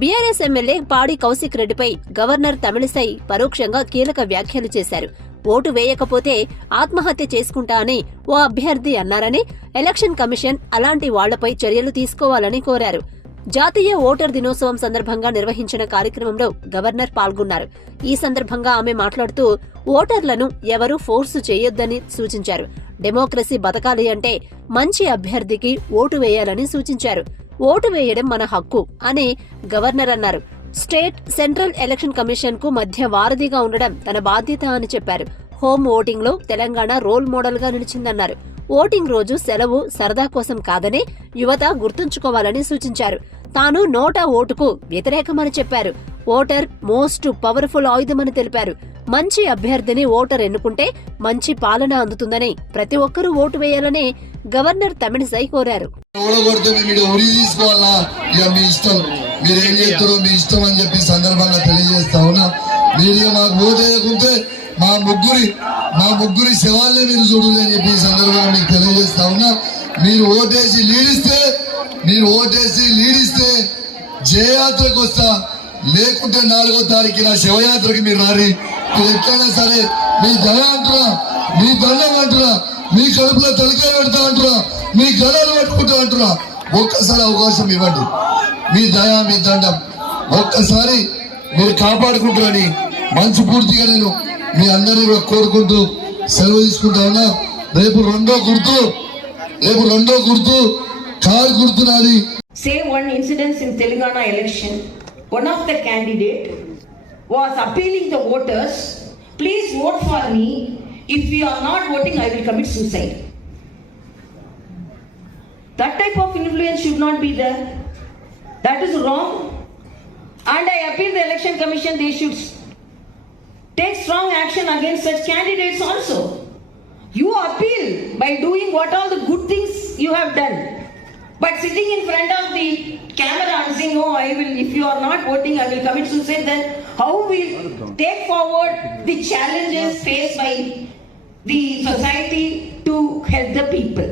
BRS MLA పాడి కౌశిక్ రెడ్డిపై governor Tamilisai పరోక్షంగా కీలక వ్యాఖ్యలు చేశారు. ఓటు వేయకపోతే ఆత్మహత్య చేసుకుంటా అని ఓ అభ్యర్థి అన్నారని, ఎలక్షన్ కమిషన్ అలాంటి వాళ్లపై చర్యలు తీసుకోవాలని కోరారు. జాతీయ ఓటర్ దినోత్సవం సందర్భంగా నిర్వహించిన కార్యక్రమంలో గవర్నర్ పాల్గొన్నారు. ఈ సందర్భంగా ఆమె మాట్లాడుతూ ఓటర్లను ఎవరూ ఫోర్సు చేయొద్దని సూచించారు. డెమోక్రసీ బతకాలి అంటే మంచి అభ్యర్థికి ఓటు వేయాలని సూచించారు. ఓటు వేయడం మన హక్కు అని గవర్నర్ అన్నారు. స్టేట్, సెంట్రల్ ఎలక్షన్ కమిషన్ కు మధ్య వారధిగా ఉండడం తన బాధ్యత అని చెప్పారు. హోమ్ ఓటింగ్ లో తెలంగాణ రోల్ మోడల్ గా నిలిచిందన్నారు. ఓటింగ్ రోజు సెలవు సరదా కోసం కాదని యువత గుర్తుంచుకోవాలని సూచించారు. తాను నోటా ఓటుకు వ్యతిరేకమని చెప్పారు. ఓటర్ మోస్ట్ పవర్ఫుల్ ఆయుధమని తెలిపారు. మంచి అభ్యర్థిని ఓటర్ ఎన్నుకుంటే మంచి పాలన అందుతుందని ప్రతి ఒక్కరూ ఓటు వేయాలని గవర్నర్ తమిళిసై కోరారు. మీరేం చేస్తారో మీ ఇష్టం అని చెప్పి సందర్భంగా తెలియజేస్తా ఉన్నా. మీరు మాకు ఓటేయకుంటే మా ముగ్గురి శవాలనే మీరు చూడాలి అని చెప్పి సందర్భంగా మీకు తెలియజేస్తా ఉన్నా. మీరు ఓటేసి లీడిస్తే జయయాత్రకు వస్తా, లేకుంటే 4వ తారీఖున శివయాత్రకి మీరు రారి. మీరు ఎట్లయినా సరే మీ దయ అంటున్నా, మీ దండం అంటున్నా, మీ కడుపులో తలకాయ పెడతా అంటున్నా, మీ గడాలు పట్టుకుంటా అంటున్నా. ఒక్కసారి అవకాశం ఇవ్వండి. మీ దయ, మీ దండం ఒక్కసారి మీరు కాపాడుకుంటారని మనస్ఫూర్తిగా నేను మీ అందరినీ కూడా కోరుకుంటూ సెలవు తీసుకుంటా ఉన్నా. రేపు రెండో గుర్తు కారు గుర్తు నాది. Say one incident in Telangana election, one of the candidate was appealing the voters, please vote for me. If you are not voting, I will commit suicide. That type of influence should not be there. That is wrong. And I appeal the election commission, they should take strong action against such candidates also. You appeal by doing what all the good things you have done. But sitting in front of the camera and saying, oh, if you are not voting, I will commit suicide, then how will take forward the challenges faced by the society to help the people?